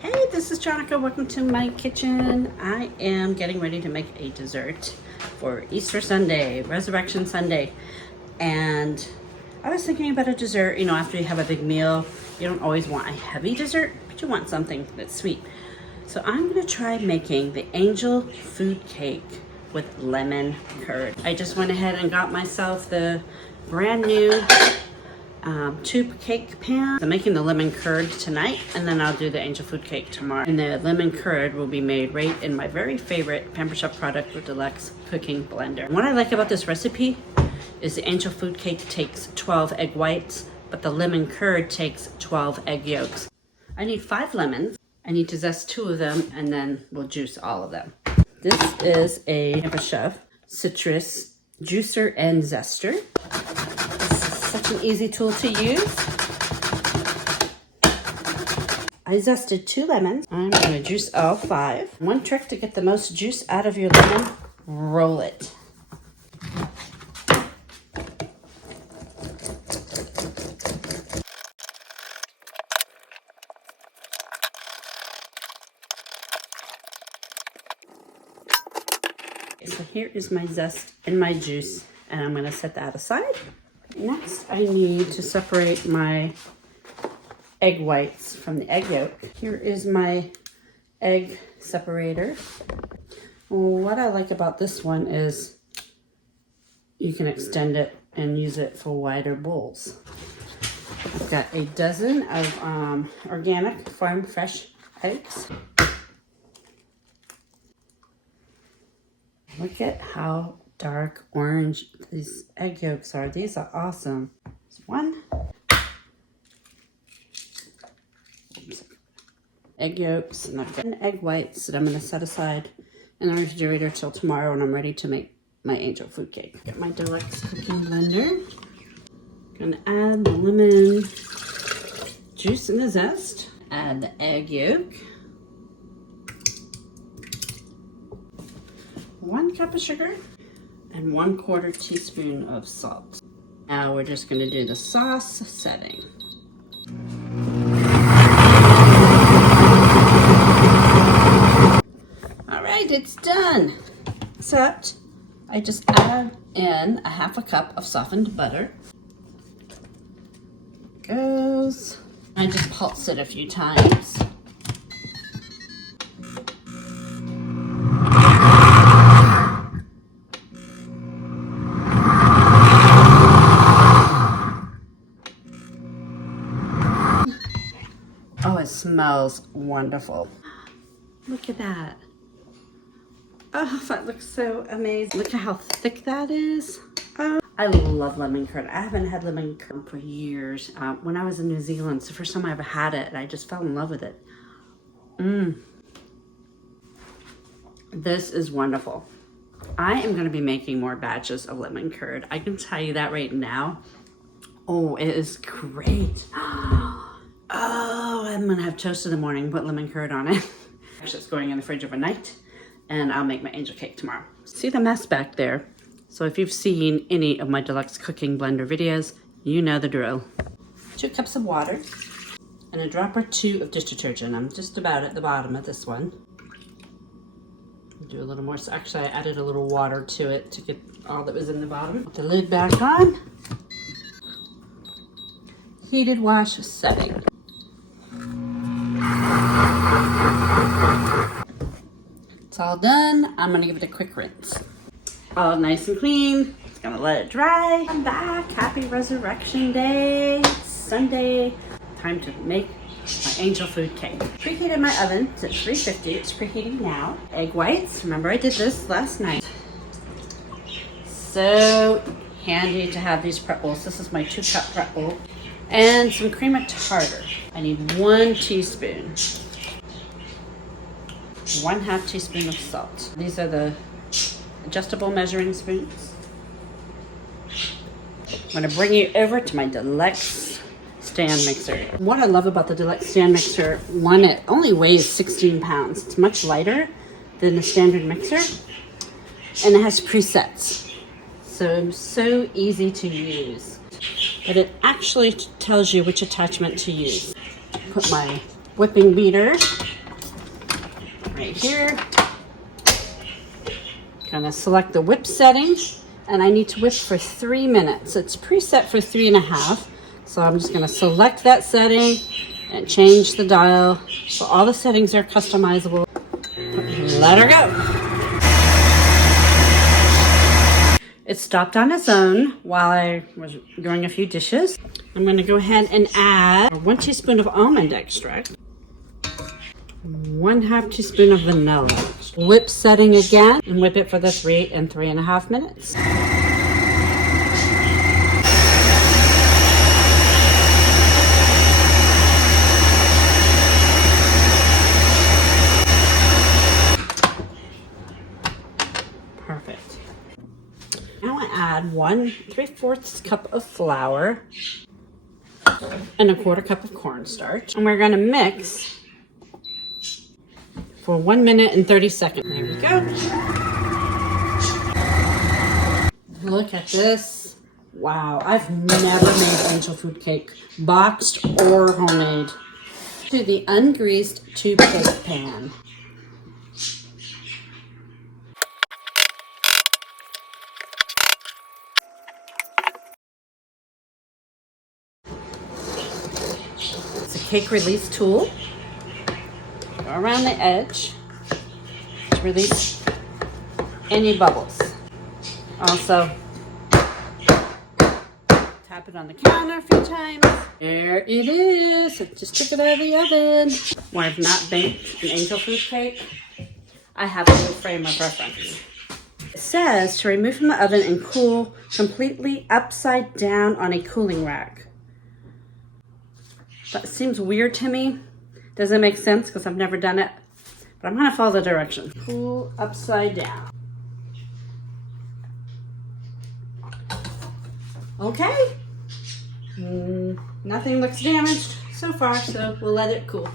Hey, this is Jonica. Welcome to my kitchen. I am getting ready to make a dessert for Easter Sunday, Resurrection Sunday. And I was thinking about a dessert, you know, after you have a big meal, you don't always want a heavy dessert, but you want something that's sweet. So I'm gonna try making the angel food cake with lemon curd. I just went ahead and got myself the brand new tube cake pan. I'm making the lemon curd tonight, and then I'll do the angel food cake tomorrow. And the lemon curd will be made right in my very favorite Pampered product with Deluxe cooking blender. And what I like about this recipe is the angel food cake takes 12 egg whites, but the lemon curd takes 12 egg yolks. I need 5 lemons. I need to zest 2 of them, and then we'll juice all of them. This is a Pampered citrus juicer and zester. Such an easy tool to use. I zested 2 lemons. I'm going to juice all 5. One trick to get the most juice out of your lemon, roll it. So here is my zest and my juice, and I'm going to set that aside. Next, I need to separate my egg whites from the egg yolk. Here is my egg separator. What I like about this one is you can extend it and use it for wider bowls. I've got a dozen of organic farm fresh eggs. Look at how dark orange these egg yolks are. These are awesome. There's one. Egg yolks, and I've got egg whites that I'm going to set aside in the refrigerator till tomorrow when I'm ready to make my angel food cake. Get my Deluxe cooking blender. Gonna add the lemon juice and the zest. Add the egg yolk. 1 cup of sugar and 1/4 teaspoon of salt. Now we're just going to do the sauce setting. All right, it's done. Except I just add in a 1/2 cup of softened butter. Goes. I just pulse it a few times. Oh, it smells wonderful. Look at that. Oh, that looks so amazing. Look at how thick that is. Oh, I love lemon curd. I haven't had lemon curd for years. When I was in New Zealand, it's the first time I ever had it, and I just fell in love with it. This is wonderful. I am going to be making more batches of lemon curd. I can tell you that right now. Oh, it is great. Oh, I'm gonna have toast in the morning, put lemon curd on it. Actually, it's going in the fridge overnight, and I'll make my angel cake tomorrow. See the mess back there? So if you've seen any of my Deluxe cooking blender videos, you know the drill. 2 cups of water and a drop or 2 of dish detergent. I'm just about at the bottom of this one. Do a little more. So actually, I added a little water to it to get all that was in the bottom. Put the lid back on. Heated wash setting. It's all done. I'm gonna give it a quick rinse. All nice and clean. Just gonna let it dry. I'm back. Happy Resurrection Day. It's Sunday. Time to make my angel food cake. Preheated my oven. It's at 350. It's preheating now. Egg whites. Remember I did this last night. So handy to have these prep bowls. This is my 2-cup prep bowl. And some cream of tartar. I need 1 teaspoon. 1/2 teaspoon of salt. These are the adjustable measuring spoons. I'm going to bring you over to my Deluxe stand mixer. What I love about the Deluxe stand mixer, one, it only weighs 16 pounds. It's much lighter than the standard mixer, and it has presets. So easy to use. But it actually tells you which attachment to use. Put my whipping beater right here. Gonna select the whip setting, and I need to whip for 3 minutes. It's preset for 3.5, so I'm just gonna select that setting and change the dial. So all the settings are customizable. Let her go. It stopped on its own while I was doing a few dishes. I'm gonna go ahead and add 1 teaspoon of almond extract, 1/2 teaspoon of vanilla. Whip setting again and whip it for the 3 and 3.5 minutes. Perfect. Now I add 1 3/4 cup of flour and 1/4 cup of cornstarch. And we're gonna mix for 1 minute and 30 seconds. There we go. Look at this. Wow, I've never made angel food cake, boxed or homemade. To the ungreased tube cake pan. It's a cake release tool. Go around the edge to release any bubbles. Also, tap it on the counter a few times. There it is. I just took it out of the oven. When I've not baked an angel food cake, I have a new frame of reference. It says to remove from the oven and cool completely upside down on a cooling rack. That seems weird to me. Doesn't make sense because I've never done it, but I'm gonna follow the directions. Cool upside down. Okay. Nothing looks damaged so far, so we'll let it cool.